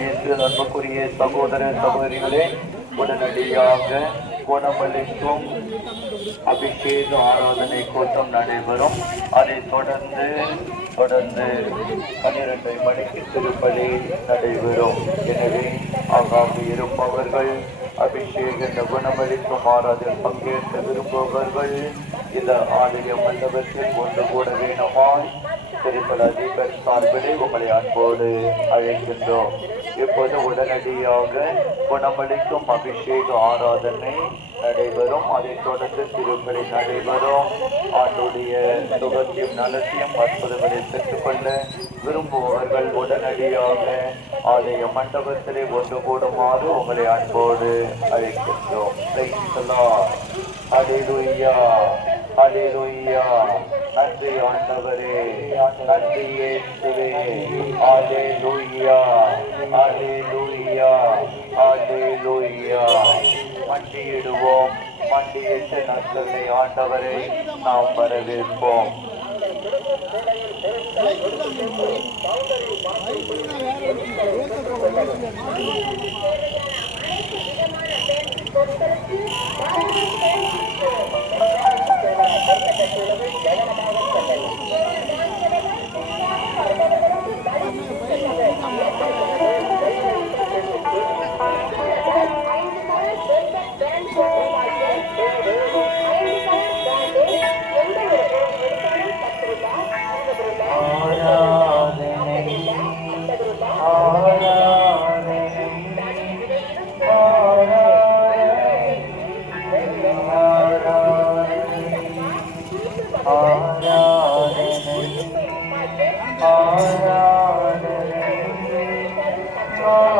இயேசு அன்புக்குரிய சகோதர சகோதரிகளே உடனடியாக குணமளிக்கும் அபிஷேக ஆராதனை கூட்டம் நடைபெறும். அதைத் தொடர்ந்து தொடர்ந்து பன்னிரண்டரை மணிக்கு திருப்பலி நடைபெறும். எனவே அங்காங்கு இருப்பவர்கள் அபிஷேக குணமளிக்கும் அதில் பங்கேற்க விரும்புபவர்கள் இந்த ஆலய மண்டபத்தில் ஒன்று கூட வேணுமாய் திருப்பதி அதிபர் சார்பிலே உங்களை அன்போடு அழைக்கின்றோம். இப்போது உடனடியாக குணமளிக்கும் அபிஷேக ஆராதனை நடைபெறும். அதைத் தொடர்ந்து திருப்பலி நடைபெறும். ஆண்டுடைய சுகத்தையும் நலத்தையும் அற்புதங்களை பெற்றுக்கொள்ள விரும்புபவர்கள் உடனடியாக ஆலய மண்டபத்திலே ஒன்று கூடுமாறு உங்களை அன்போடு அழைக்கின்றோம். அலிலுயா அலிலுயா நன்றி ஆண்டவரே நன்றி இயேசுவே. ஹalleluya ஹalleluya ஹalleluya. மண்டியிடுவோம் மண்டியிட்டு நற்சலை ஆண்டவரை நாம் வரவேற்போம். ஆராதனை 감사합니다.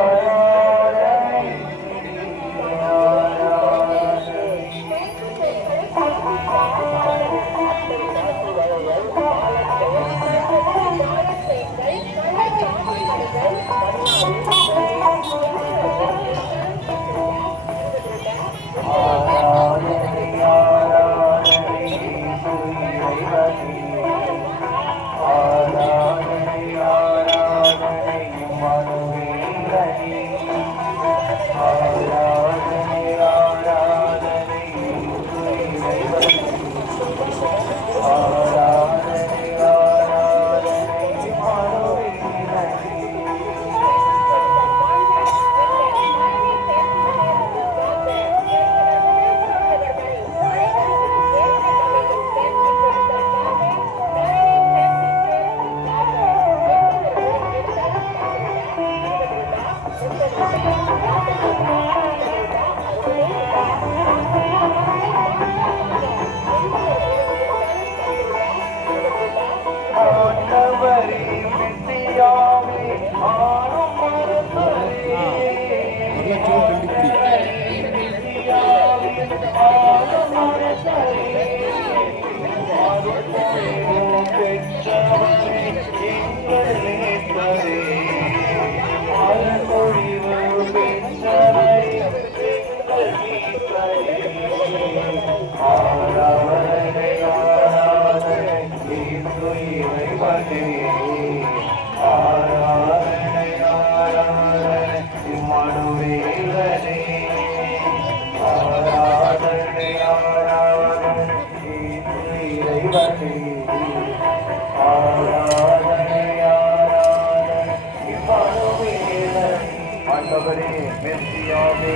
மெஸ்ஸியாவே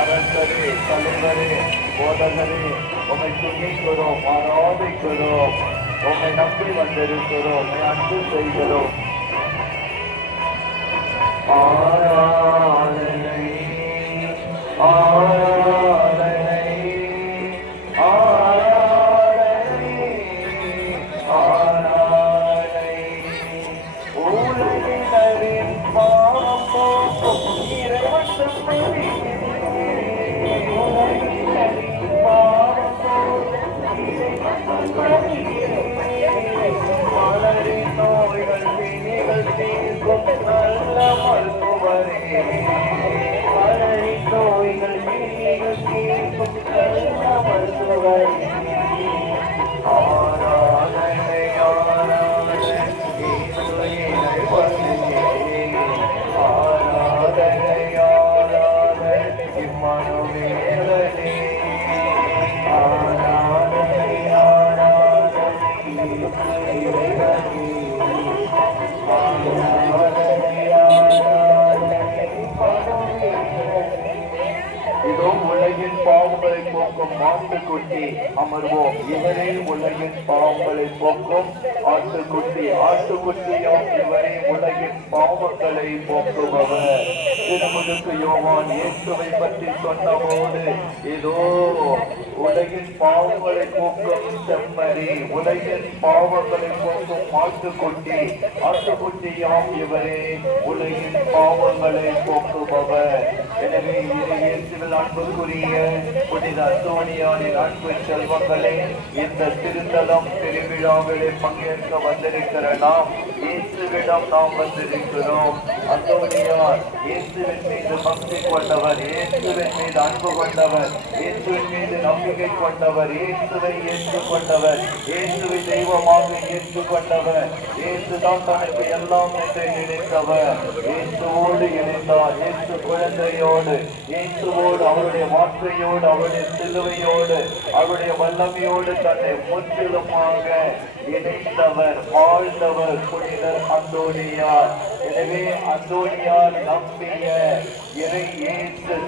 அரசரே தலைவரே போதகரே உமை துணிக்கிறோம் ஆராதிக்கிறோம். உம்மை நம்பி வந்திருக்கிறோம். உம்மை அன்பு செய்கிறோம். ஆராதனை ஆராதனை. Amen. இதோ உலகின் பாவங்களை போக்கும் ஆட்டுக்குட்டி அமர்வோம். இவரே உலகின் பாவங்களை போக்கும் ஆட்டுக்குட்டி ஆட்டுக்குட்டியும் இவரே உலகின் பாவங்களை போக்குபவர். திருமுழுக்கு யோவான் இயேசுவை பற்றி சொன்னபோது இதோ உலகின் பாவங்களை போக்கும் செம்மறி உலகின் பாவங்களை போக்கும் ஆட்டுக்குட்டி ஆட்டுக்குட்டியாம் இவரே உலகின் பாவங்களை போக்குபவர். எனவே இது இயேசுவில் அன்புக்குரிய புனித அந்தோணியாரின் அன்பு செல்வங்களே இந்த திருத்தலம் திருவிழாவிலே பங்கேற்க வந்திருக்கிற நாம் இயேசுவிடம் நாம் வந்திருக்கிறோம். அத்தோணியார் இயேசுவின் மீது பக்தி கொண்டவர் இயேசுவின் மீது அன்பு கொண்டவர் இயேசுவின் மீது நம்பிக்கை கொண்டவர் இயேசுவை ஏற்றுக்கொண்டவர் இயேசுவை தெய்வமாக ஏற்றுக்கொண்டவர் இயேசுதான் தனக்கு எல்லாம் என்று நினைத்தவர் இயேசுவோடு இணைந்தார் இயேசு குழந்தையோடு இயேசுவோடு அவருடைய வார்த்தையோடு அவருடைய சிலுவையோடு அவருடைய வல்லமையோடு தன்னை முற்றிலுமாக இணைந்தவர் வாழ்ந்தவர் புனிதர் அந்தோனியார். எனவே அந்தோனியார் நம்பிய இறை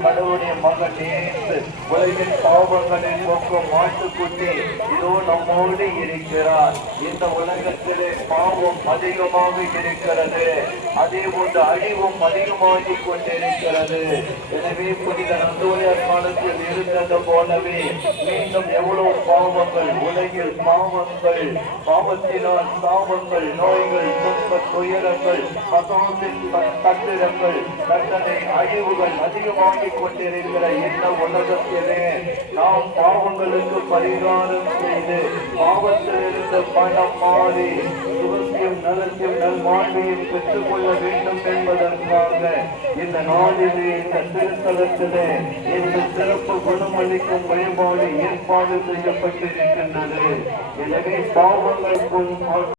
கடவுளுடைய மகன் இயேசு உலகின் பாவங்களை போக்கும் மாட்டுக்குட்டி இதோ நம்மோடு இருக்கிறார். இந்த உலகத்திலே பாவம் அதிகமாக இருக்கிறது. அதே போன்று அழிவும் அதிகமாகிக் கொண்டிருக்கிறது. எனவே புனித அந்தோனியார் காலத்தில் இருந்தது போலவே மீண்டும் எவ்வளவு பாவங்கள் உலகில் பாவங்கள் பாவத்தினால் சாபங்கள் நோய்கள் துன்ப துயரங்கள் மதத்தின் தத்திரங்கள் தண்டனை அழிவுகள் அதிகமாகிக் கொண்டிருக்கிற இந்த உலகத்திலே நாம் பாவங்களுக்கு பரிகாரம் செய்து பாவத்திலிருந்து பணம் மாறி சுகத்தையும் நலத்தையும் நல்வாழ்வையும் பெற்றுக்கொள்ள வேண்டும் என்பதற்காக இந்த நாளிலே இந்த திருத்தலத்திலே இந்த சிறப்பு குணமளிக்கும் வழிபாடு ஏற்பாடு செய்யப்பட்டிருக்கின்றது எனவே பாவங்களுக்கும்